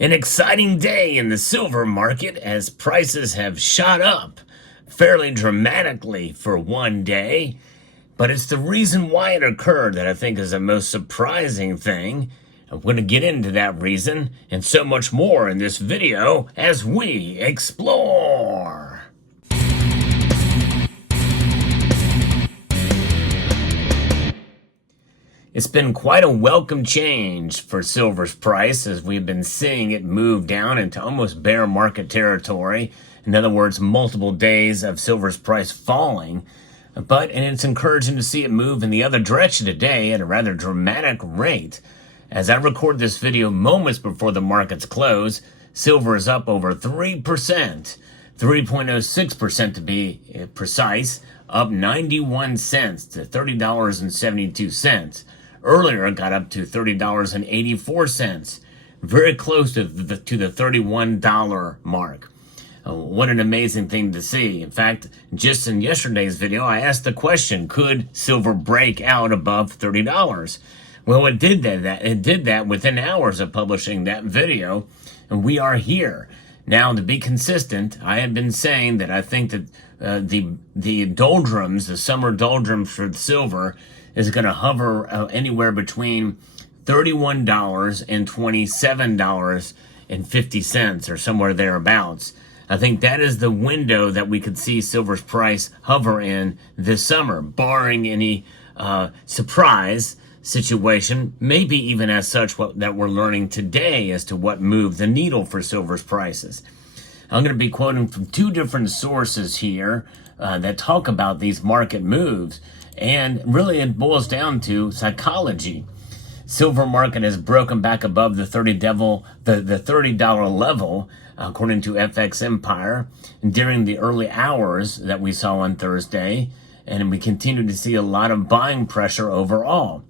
An exciting day in the silver market as prices have shot up fairly dramatically for one day. But it's the reason why it occurred that I think is the most surprising thing. I'm going to get into that reason and so much more in this video as we explore. It's been quite a welcome change for silver's price as we've been seeing it move down into almost bear market territory. In other words, multiple days of silver's price falling. And it's encouraging to see it move in the other direction today at a rather dramatic rate. As I record this video moments before the markets close, silver is up over 3%, 3.06% to be precise, up 91 cents to $30.72. Earlier, it got up to $30.84, very close to the $31 mark. What an amazing thing to see. In fact, just in yesterday's video, I asked the question, could silver break out above $30? Well, it did that. It did that within hours of publishing that video, and we are here. Now, to be consistent, I had been saying that I think that the doldrums, the summer doldrums for silver, is going to hover anywhere between $31 and $27.50 or somewhere thereabouts. I think that is the window that we could see silver's price hover in this summer, barring any surprise situation, maybe even as such that we're learning today as to what moved the needle for silver's prices. I'm going to be quoting from two different sources here that talk about these market moves, and really it boils down to psychology. Silver market has broken back above the $30 level, according to FX Empire, during the early hours that we saw on Thursday, and we continue to see a lot of buying pressure overall.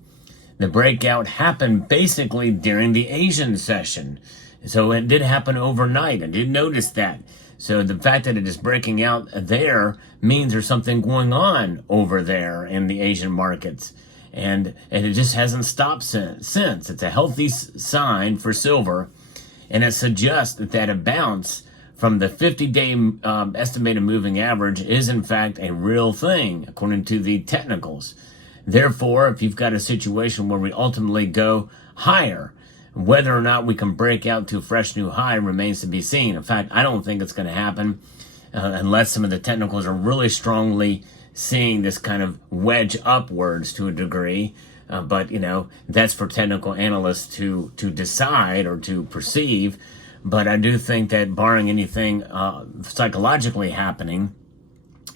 The breakout happened basically during the Asian session. So it did happen overnight. I did notice that. So the fact that it is breaking out there means there's something going on over there in the Asian markets. And it just hasn't stopped since. It's a healthy sign for silver. And it suggests that a bounce from the 50-day estimated moving average is in fact a real thing, according to the technicals. Therefore, if you've got a situation where we ultimately go higher, whether or not we can break out to a fresh new high remains to be seen. In fact, I don't think it's going to happen unless some of the technicals are really strongly seeing this kind of wedge upwards to a degree. But, that's for technical analysts to decide or to perceive. But I do think that barring anything psychologically happening,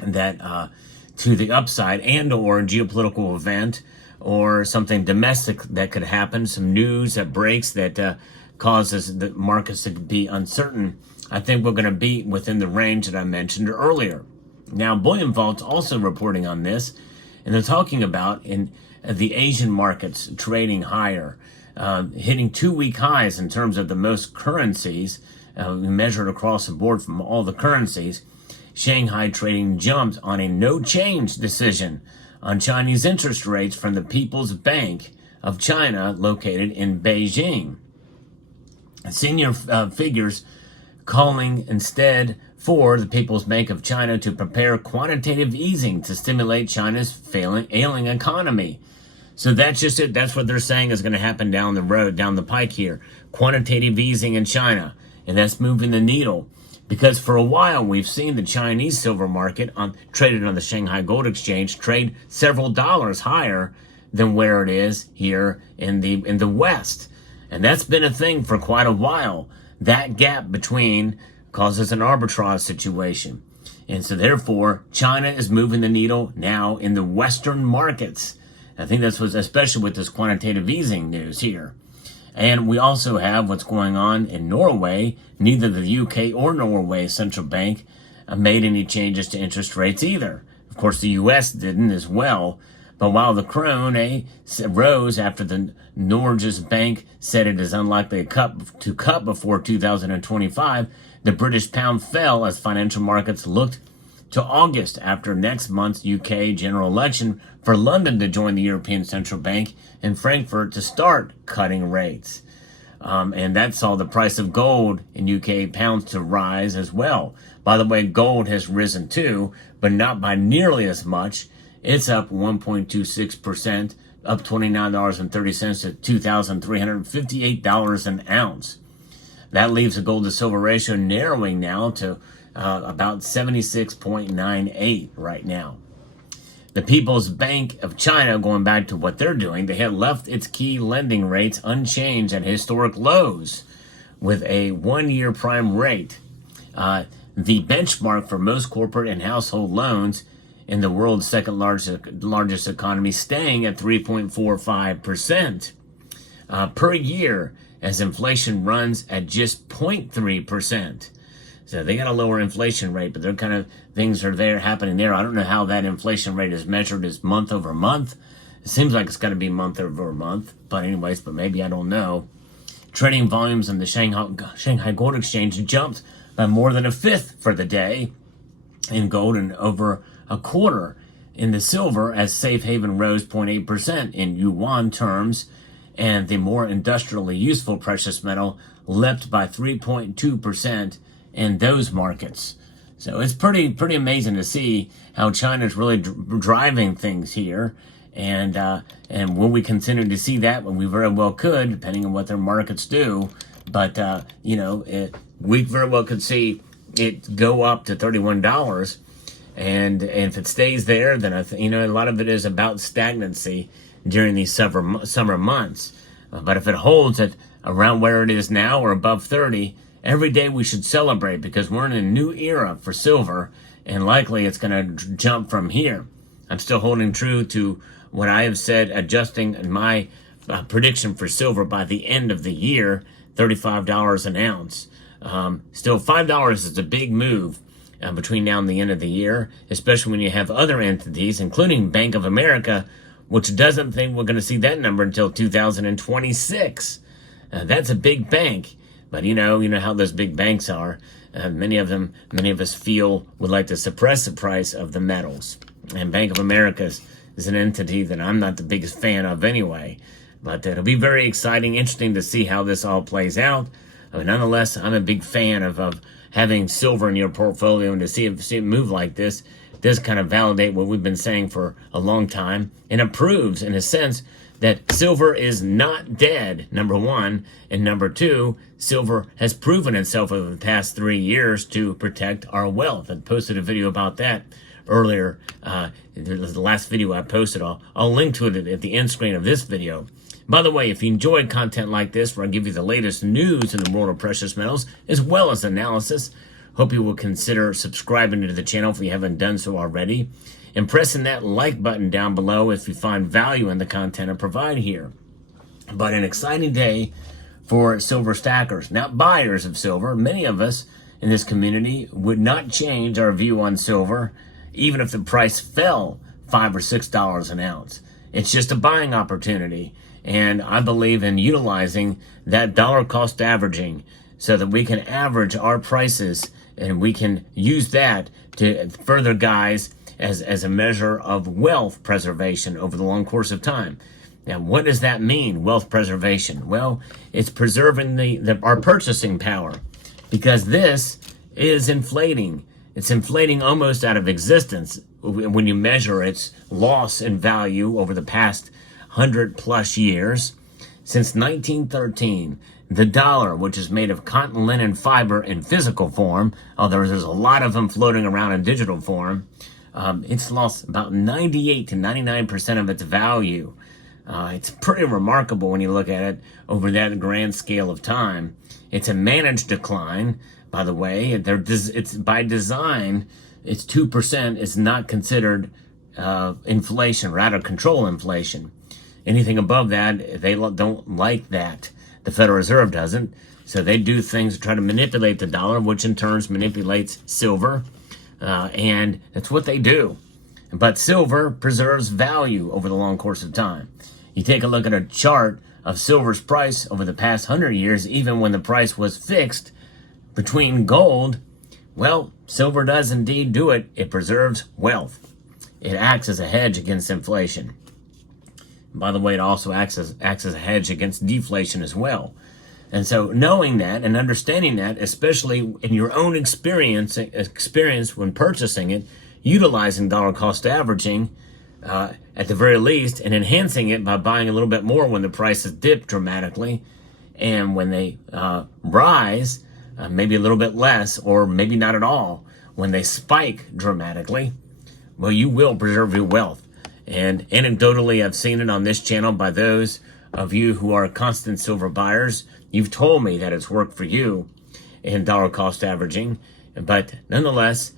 that to the upside and or geopolitical event or something domestic that could happen, some news that breaks that causes the markets to be uncertain, I think we're going to be within the range that I mentioned earlier. Now, Bullion Vault's also reporting on this, and they're talking about in the Asian markets trading higher, hitting 2-week highs in terms of the most currencies, measured across the board from all the currencies. Shanghai trading jumped on a no-change decision on Chinese interest rates from the People's Bank of China located in Beijing. Senior figures calling instead for the People's Bank of China to prepare quantitative easing to stimulate China's ailing economy. So that's just it. That's what they're saying is going to happen down the road, down the pike here. Quantitative easing in China. And that's moving the needle. Because for a while, we've seen the Chinese silver market traded on the Shanghai Gold Exchange trade several dollars higher than where it is here in the West. And that's been a thing for quite a while. That gap between causes an arbitrage situation. And so therefore, China is moving the needle now in the Western markets. I think that's what's especially with this quantitative easing news here. And we also have what's going on in Norway. Neither the UK or Norway central bank made any changes to interest rates either. Of course, the US didn't as well. But while the krone rose after the Norges Bank said it is unlikely to cut before 2025, the British pound fell as financial markets looked to August after next month's UK general election for London to join the European Central Bank and Frankfurt to start cutting rates. And that saw the price of gold in UK pounds to rise as well. By the way, gold has risen too, but not by nearly as much. It's up 1.26%, up $29.30 to $2,358 an ounce. That leaves the gold to silver ratio narrowing now to about 76.98 right now. The People's Bank of China, going back to what they're doing, they had left its key lending rates unchanged at historic lows with a 1-year prime rate. The benchmark for most corporate and household loans in the world's second largest economy staying at 3.45% per year as inflation runs at just 0.3%. So they got a lower inflation rate, but they're kind of things are there happening there. I don't know how that inflation rate is measured as month over month. It seems like it's got to be month over month, but anyways, but maybe I don't know. Trading volumes in the Shanghai Gold Exchange jumped by more than a fifth for the day in gold and over a quarter in the silver as safe haven rose 0.8% in yuan terms, and the more industrially useful precious metal leapt by 3.2% in those markets. So it's pretty amazing to see how China's really driving things here, and will we continue to see that? Well, we very well could, depending on what their markets do. But we very well could see it go up to $31, and if it stays there, then I think a lot of it is about stagnancy during these summer months. But if it holds at around where it is now or above 30. Every day we should celebrate because we're in a new era for silver, and likely it's going to jump from here. I'm still holding true to what I have said, adjusting my prediction for silver by the end of the year, $35 an ounce. Still, $5 is a big move between now and the end of the year, especially when you have other entities, including Bank of America, which doesn't think we're going to see that number until 2026. That's a big bank. But you know how those big banks are. Many of us feel would like to suppress the price of the metals. And Bank of America is an entity that I'm not the biggest fan of anyway. But it'll be very exciting, interesting to see how this all plays out. Nonetheless, I'm a big fan of having silver in your portfolio, and to see it move like this does kind of validate what we've been saying for a long time, and it proves, in a sense, that silver is not dead, number one, and number two, silver has proven itself over the past 3 years to protect our wealth. I posted a video about that earlier. The last video I posted, I'll link to it at the end screen of this video. By the way, if you enjoy content like this, where I give you the latest news in the world of precious metals, as well as analysis, hope you will consider subscribing to the channel if you haven't done so already, and pressing that like button down below if you find value in the content I provide here. But an exciting day for silver stackers. Now, buyers of silver, many of us in this community would not change our view on silver, even if the price fell $5 or $6 an ounce. It's just a buying opportunity. And I believe in utilizing that dollar cost averaging so that we can average our prices, and we can use that to further guys as a measure of wealth preservation over the long course of time. Now, what does that mean, wealth preservation? Well, it's preserving our purchasing power, because this is inflating. It's inflating almost out of existence when you measure its loss in value over the past 100+ years. Since 1913, the dollar, which is made of cotton linen fiber in physical form, although there's a lot of them floating around in digital form, it's lost about 98 to 99% of its value. It's pretty remarkable when you look at it over that grand scale of time. It's a managed decline, by the way. It's by design. It's 2% is not considered inflation, or out of control inflation. Anything above that, they don't like that. The Federal Reserve doesn't. So they do things to try to manipulate the dollar, which in turn manipulates silver. And that's what they do. But silver preserves value over the long course of time. You take a look at a chart of silver's price over the past 100 years, even when the price was fixed between gold, well, silver does indeed do it. It preserves wealth. It acts as a hedge against inflation. By the way, it also acts as a hedge against deflation as well. And so knowing that and understanding that, especially in your own experience when purchasing it, utilizing dollar cost averaging at the very least, and enhancing it by buying a little bit more when the prices dip dramatically, and when they rise, maybe a little bit less, or maybe not at all, when they spike dramatically, well, you will preserve your wealth. And anecdotally, I've seen it on this channel by those of you who are constant silver buyers. You've told me that it's worked for you in dollar cost averaging, but nonetheless,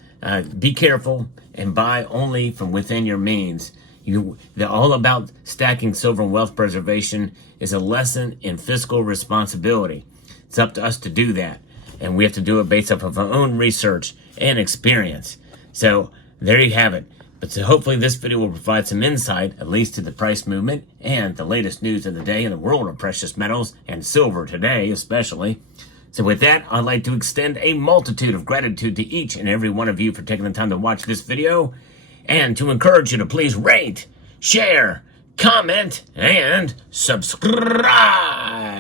be careful and buy only from within your means. All about stacking silver and wealth preservation is a lesson in fiscal responsibility. It's up to us to do that, and we have to do it based off of our own research and experience. So there you have it. But so hopefully this video will provide some insight, at least to the price movement and the latest news of the day in the world of precious metals and silver today especially. So with that, I'd like to extend a multitude of gratitude to each and every one of you for taking the time to watch this video, and to encourage you to please rate, share, comment, and subscribe.